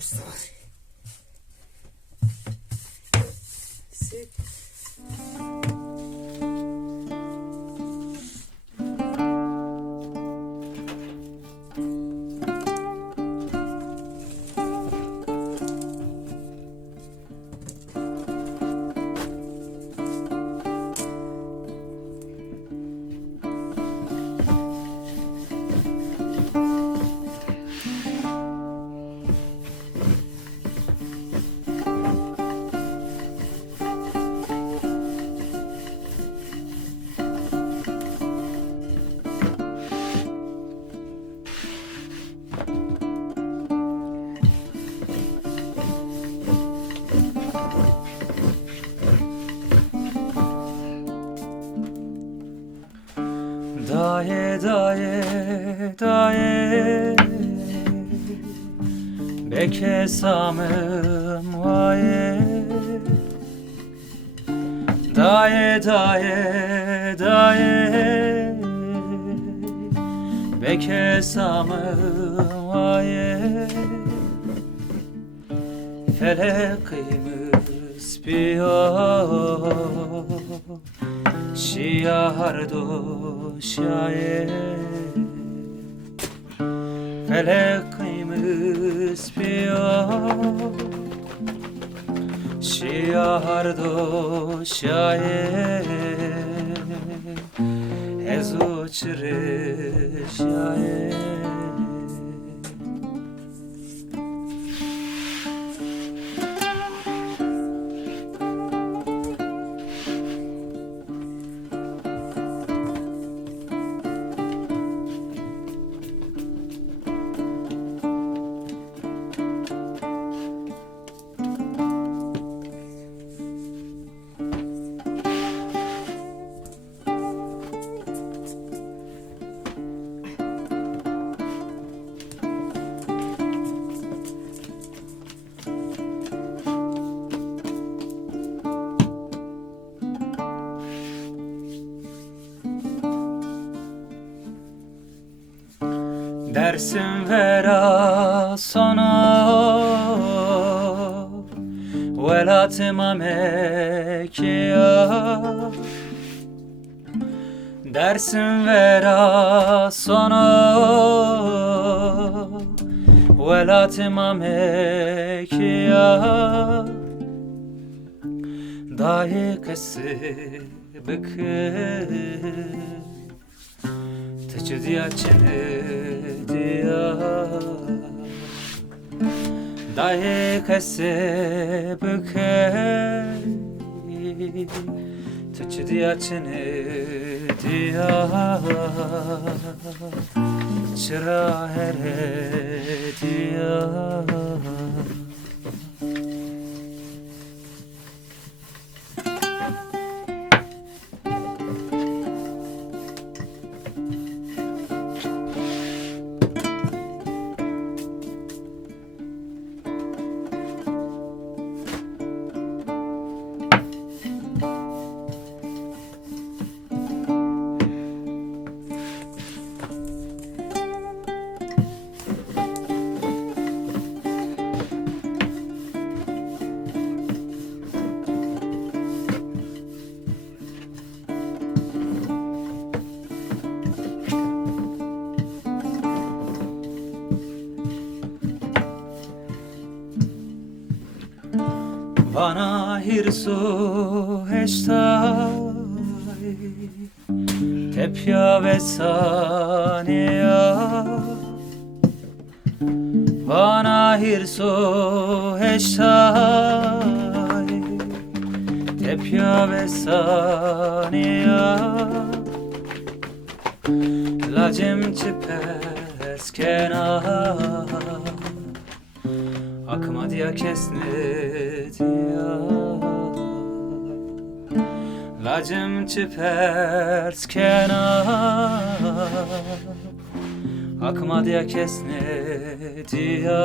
sorry. Sit. Daye daye daye Beke samım vaye Daye daye daye Beke samım vaye Felekimiz biyo Şiar doşaye Felekimiz biyo Şiar doşaye Ezo çırışaye Dersim vera sana Velatıma mekiya Dersim vera sana Velatıma mekiya Daye kısı bıkır Tecdiya çenediya Daye kese bıke Tecdiya çenediya Çıra herediya Bana hirsu heştay Tepya ve saniya Bana hirsu heştay Tepya ve saniya Lacem çipes kenar Akma diye kesnediya Lacım çipers kenar Akma diye kesnediya